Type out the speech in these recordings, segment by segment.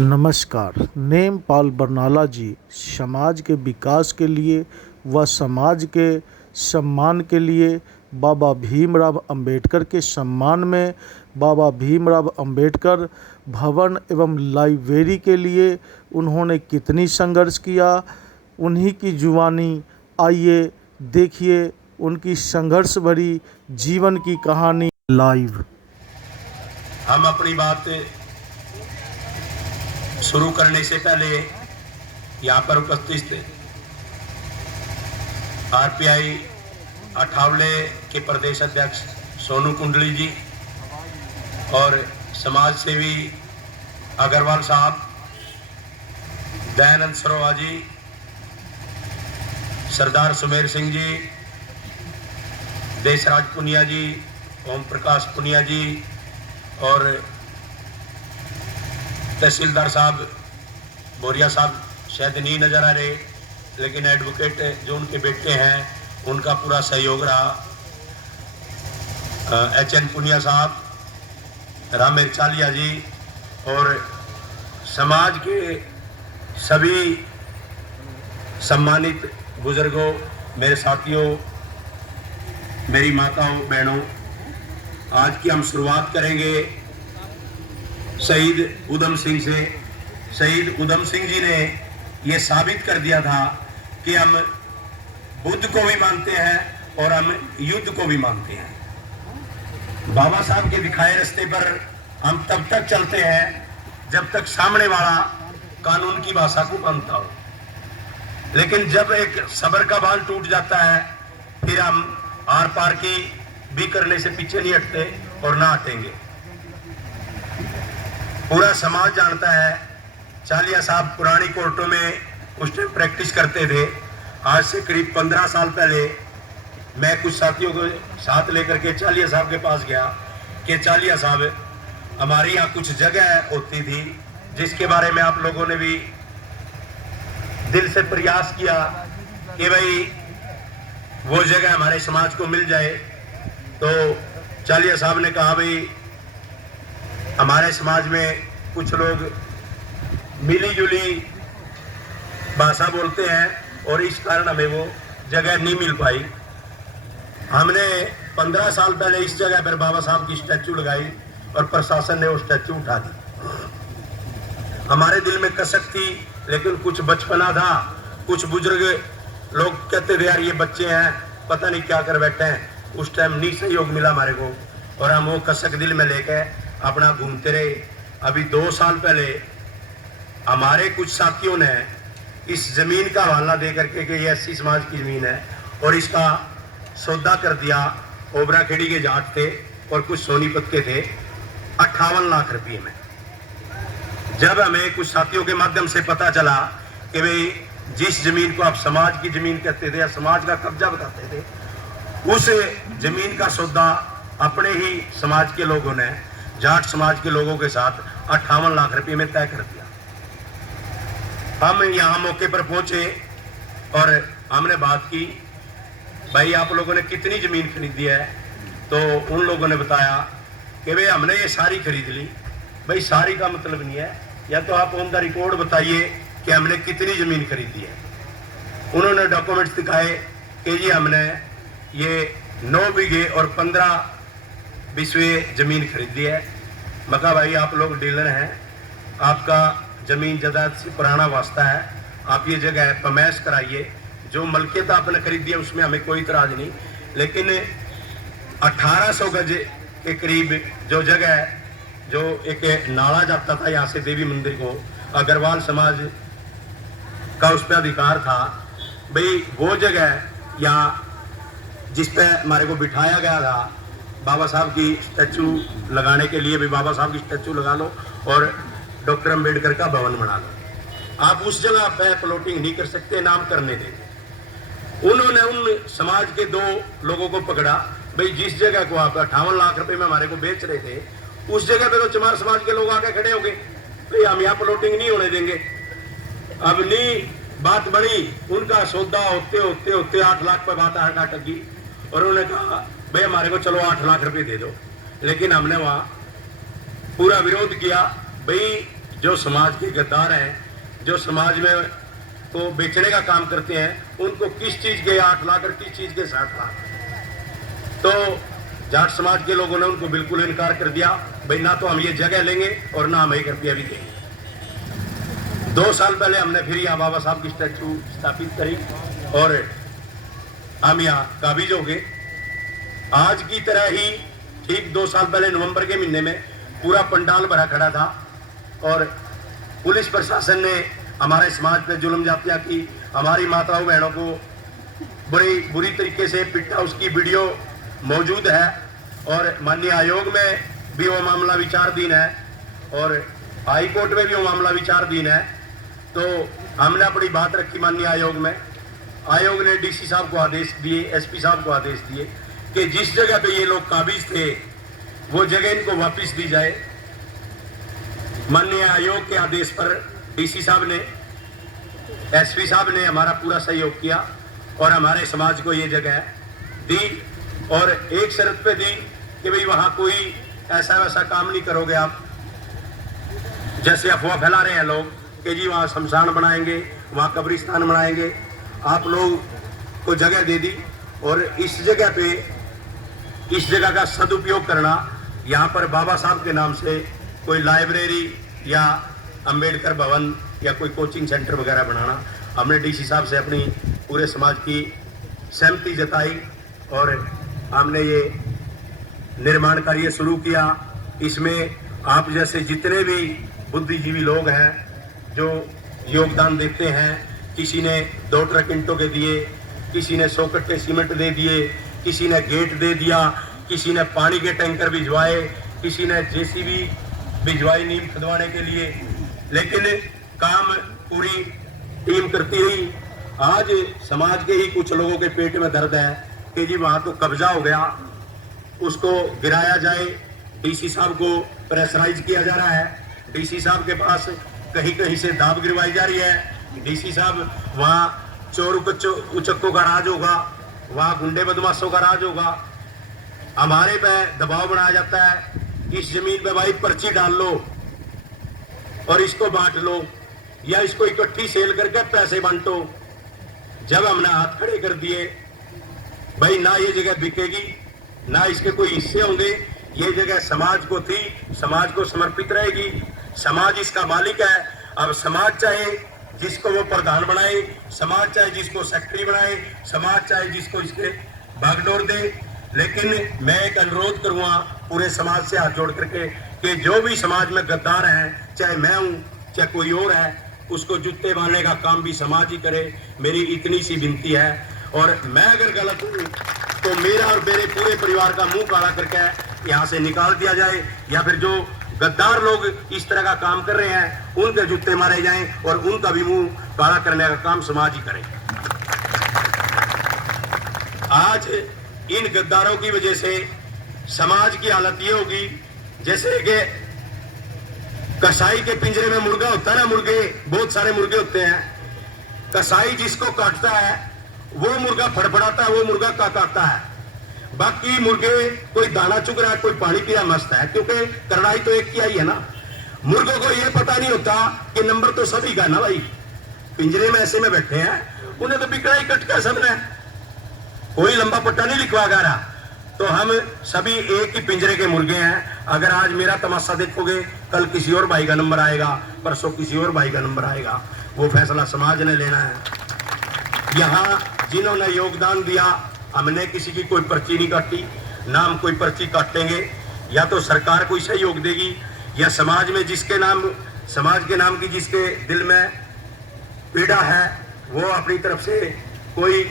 नमस्कार। नेमपाल बरनाला जी समाज के विकास के लिए व समाज के सम्मान के लिए बाबा भीमराव अंबेडकर के सम्मान में बाबा भीमराव अंबेडकर भवन एवं लाइब्रेरी के लिए उन्होंने कितनी संघर्ष किया, उन्हीं की जुबानी आइए देखिए उनकी संघर्ष भरी जीवन की कहानी लाइव। हम अपनी बात शुरू करने से पहले यहाँ पर उपस्थित आरपीआई अठावले के प्रदेश अध्यक्ष सोनू कुंडली जी और समाज सेवी अग्रवाल साहब, दयानंद सरोवा जी, सरदार सुमेर सिंह जी, देशराज पुनिया जी, ओम प्रकाश पुनिया जी और तहसीलदार साहब बोरिया साहब शायद नहीं नज़र आ रहे, लेकिन एडवोकेट जो उनके बेटे हैं उनका पूरा सहयोग रहा। HN पुनिया साहब, रामेर चालिया जी और समाज के सभी सम्मानित बुजुर्गों, मेरे साथियों, मेरी माताओं बहनों, आज की हम शुरुआत करेंगे शहीद उधम सिंह से। शहीद उधम सिंह जी ने ये साबित कर दिया था कि हम बुद्ध को भी मानते हैं और हम युद्ध को भी मानते हैं। बाबा साहब के दिखाए रास्ते पर हम तब तक चलते हैं जब तक सामने वाला कानून की भाषा को मानता हो, लेकिन जब एक सब्र का बांध टूट जाता है फिर हम आर पार की भी करने से पीछे नहीं हटते और ना हटेंगे। पूरा समाज जानता है, चालिया साहब पुरानी कोर्टों में उस टाइम प्रैक्टिस करते थे। आज से करीब 15 साल पहले मैं कुछ साथियों को साथ लेकर के चालिया साहब के पास गया कि चालिया साहब, हमारी यहाँ कुछ जगह होती थी जिसके बारे में आप लोगों ने भी दिल से प्रयास किया कि भाई वो जगह हमारे समाज को मिल जाए। तो चालिया साहब ने कहा, भाई हमारे समाज में कुछ लोग मिली जुली भाषा बोलते हैं और इस कारण हमें वो जगह नहीं मिल पाई। हमने 15 साल पहले इस जगह पर बाबा साहब की स्टैचू लगाई और प्रशासन ने वो स्टैचू उठा दी। हमारे दिल में कसक थी, लेकिन कुछ बचपना था। कुछ बुजुर्ग लोग कहते थे, यार ये बच्चे हैं पता नहीं क्या कर बैठे हैं। उस टाइम नहीं सहयोग मिला हमारे को और हम वो कसक दिल में लेकर अपना घूमते रहे। अभी 2 साल पहले हमारे कुछ साथियों ने इस जमीन का हवाला दे करके कि ये SC समाज की जमीन है और इसका सौदा कर दिया। ओबरा खेड़ी के जाट थे और कुछ सोनीपत के थे, 58 लाख रुपये में। जब हमें कुछ साथियों के माध्यम से पता चला कि भाई जिस जमीन को आप समाज की जमीन कहते थे या समाज का कब्जा बताते थे, उस जमीन का सौदा अपने ही समाज के लोगों ने जाट समाज के लोगों के साथ 58 लाख रुपए में तय कर दिया। हम यहाँ मौके पर पहुंचे और हमने बात की, भाई आप लोगों ने कितनी जमीन खरीदी है? तो उन लोगों ने बताया कि भाई हमने ये सारी खरीद ली। भाई सारी का मतलब नहीं है, या तो आप ऑन द रिकॉर्ड बताइए कि हमने कितनी जमीन खरीदी है। उन्होंने डॉक्यूमेंट्स दिखाए कि जी हमने ये 9 बीघे और 15 बिस्वे जमीन खरीदी है। मका भाई आप लोग डीलर हैं, आपका जमीन जायदाद से पुराना वास्ता है, आप ये जगह पमैश कराइए। जो मलकियत आपने खरीदी है उसमें हमें कोई इतराज नहीं, लेकिन 1800 गज के करीब जो जगह है, जो एक नाला जाता था यहाँ से देवी मंदिर को, अग्रवाल समाज का उस पर अधिकार था। भाई वो जगह यहाँ जिस पे हमारे को बिठाया गया था बाबा साहब की स्टैचू लगाने के लिए, भी बाबा साहब की स्टैचू लगा लो और डॉक्टर अंबेडकर का भवन बना लो। आप उस जगह पे प्लॉटिंग नहीं कर सकते, नाम करने देंगे। उन्होंने उन समाज के 2 लोगों को पकड़ा, भाई जिस जगह को आप 58 लाख रुपए में हमारे को बेच रहे थे, उस जगह पे तो चमार समाज के लोग आके खड़े हो गए, भाई हम यहाँ प्लॉटिंग नहीं होने देंगे। अब नहीं बात बड़ी, उनका सौदा होते होते होते 8 लाख पर बात अटकी और उन्होंने कहा भाई हमारे को चलो 8 लाख रुपए दे दो। लेकिन हमने वहाँ पूरा विरोध किया, भाई जो समाज के गद्दार हैं, जो समाज में को बेचने का काम करते हैं, उनको किस चीज़ के 8 लाख और किस चीज़ के 60 लाख। तो जाट समाज के लोगों ने उनको बिल्कुल इनकार कर दिया, भाई ना तो हम ये जगह लेंगे और ना हम 1 रुपया भी देंगे। 2 साल पहले हमने फिर यहाँ बाबा साहब की स्टैचू स्थापित करी और हम यहाँ काबिज हो गए। आज की तरह ही ठीक 2 साल पहले नवंबर के महीने में पूरा पंडाल भरा खड़ा था और पुलिस प्रशासन ने हमारे समाज पे जुल्म जातियाँ की, हमारी माताओं बहनों को बुरी तरीके से पिटा। उसकी वीडियो मौजूद है और माननीय आयोग में भी वो मामला विचाराधीन है और हाई कोर्ट में भी वो मामला विचाराधीन है। तो हमने अपनी बात रखी माननीय आयोग में। आयोग ने डीसी साहब को आदेश दिए, एसपी साहब को आदेश दिए कि जिस जगह पे ये लोग काबिज थे वो जगह इनको वापस दी जाए। माननीय आयोग के आदेश पर डीसी साहब ने, एसपी साहब ने हमारा पूरा सहयोग किया और हमारे समाज को ये जगह दी और एक शर्त पे दी कि भाई वहाँ कोई ऐसा वैसा काम नहीं करोगे आप, जैसे अफवाह फैला रहे हैं लोग कि जी वहाँ शमशान बनाएंगे, वहाँ कब्रिस्तान बनाएंगे। आप लोग को जगह दे दी और इस जगह पे, इस जगह का सदुपयोग करना, यहाँ पर बाबा साहब के नाम से कोई लाइब्रेरी या अंबेडकर भवन या कोई कोचिंग सेंटर वगैरह बनाना। हमने डीसी साहब से अपनी पूरे समाज की सहमति जताई और हमने ये निर्माण कार्य शुरू किया। इसमें आप जैसे जितने भी बुद्धिजीवी लोग हैं जो योगदान देते हैं, किसी ने 2 ट्रक ईंटों के दिए, किसी ने 100 कट्टे सीमेंट दे दिए, किसी ने गेट दे दिया, किसी ने पानी के टैंकर भिजवाए, किसी ने जेसीबी भिजवाई नींव खुदवाने के लिए, लेकिन काम पूरी टीम करती रही। आज समाज के ही कुछ लोगों के पेट में दर्द है कि जी वहाँ तो कब्जा हो गया, उसको गिराया जाए। डीसी साहब को प्रेशराइज किया जा रहा है, डीसी साहब के पास कहीं कहीं से दाब गिरवाई जा रही है। डीसी साहब वहाँ चोर उचक्कों का राज होगा, वहाँ गुंडे बदमाशों का राज होगा। हमारे पे दबाव बनाया जाता है, इस जमीन पे भाई पर्ची डाल लो और इसको बांट लो या इसको इकट्ठी सेल करके पैसे बांटो। जब हमने हाथ खड़े कर दिए भाई ना ये जगह बिकेगी ना इसके कोई हिस्से होंगे, ये जगह समाज को थी, समाज को समर्पित रहेगी, समाज इसका मालिक है। अब समाज चाहे जिसको वो प्रधान बनाए, समाज चाहे जिसको सेक्रेटरी बनाए, समाज चाहे जिसको इसके बागडोर दे, लेकिन मैं एक अनुरोध करूंगा पूरे समाज से हाथ जोड़ करके कि जो भी समाज में गद्दार हैं, चाहे मैं हूं चाहे कोई और है, उसको जूते बांधने का काम भी समाज ही करे। मेरी इतनी सी विनती है और मैं अगर गलत हूं तो मेरा और मेरे पूरे परिवार का मुंह काला करके यहाँ से निकाल दिया जाए या फिर जो गद्दार लोग इस तरह का काम कर रहे हैं उनके जूते मारे जाएं और उनका भी मुंह काला करने का काम समाज ही करे। आज इन गद्दारों की वजह से समाज की हालत ये होगी जैसे कि कसाई के पिंजरे में मुर्गा होता है ना, मुर्गे बहुत सारे मुर्गे होते हैं, कसाई जिसको काटता है वो मुर्गा फड़फड़ाता है, वो मुर्गा काटता है, बाकी मुर्गे कोई दाना चुग रहा है, कोई पानी पी रहा, मस्त है, क्योंकि करनाई तो एक की आई है ना। मुर्गों को ये पता नहीं होता कि नंबर तो सभी का ना भाई, पिंजरे में ऐसे में बैठे हैं, उन्हें तो बिकना ही कटका सबने, कोई लंबा पट्टा नहीं लिखवा गा रहा। तो हम सभी एक ही पिंजरे के मुर्गे हैं। अगर आज मेरा तमाशा देखोगे, कल किसी और भाई का नंबर आएगा, परसों किसी और भाई का नंबर आएगा, वो फैसला समाज ने लेना है। यहाँ जिन्होंने योगदान दिया, हमने किसी की कोई पर्ची नहीं काटी, ना हम कोई पर्ची काटेंगे। या तो सरकार कोई सहयोग देगी या समाज में जिसके नाम, समाज के नाम की जिसके दिल में पीड़ा है वो अपनी तरफ से कोई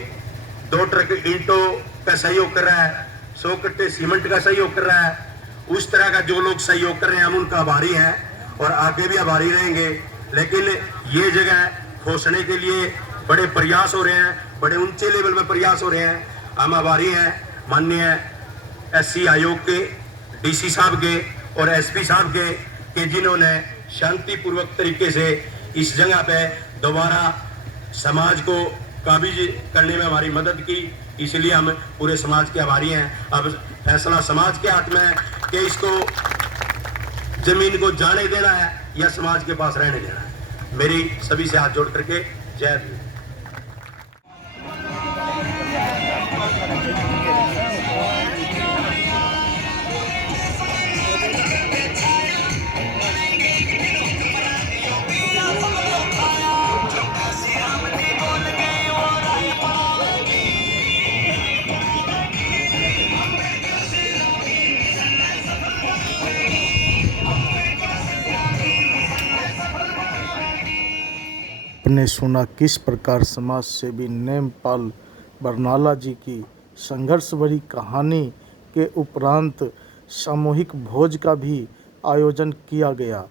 2 ट्रक ईंटों का सहयोग कर रहा है, 100 कट्टे सीमेंट का सहयोग कर रहा है। उस तरह का जो लोग सहयोग कर रहे हैं हम उनका आभारी हैं और आगे भी आभारी रहेंगे। लेकिन ये जगह खोसने के लिए बड़े प्रयास हो रहे हैं, बड़े ऊंचे लेवल में प्रयास हो रहे हैं। हम आभारी हैं माननीय एससी आयोग के, डीसी साहब के और एसपी साहब के कि जिन्होंने शांतिपूर्वक तरीके से इस जगह पे दोबारा समाज को काबिज करने में हमारी मदद की, इसलिए हम पूरे समाज के आभारी हैं। अब फैसला समाज के हाथ में है कि इसको जमीन को जाने देना है या समाज के पास रहने देना है। मेरी सभी से हाथ जोड़ करके जय भीम। आपने सुना किस प्रकार समाज सेवी नेमपाल बरनाला जी की संघर्ष भरी कहानी के उपरांत सामूहिक भोज का भी आयोजन किया गया।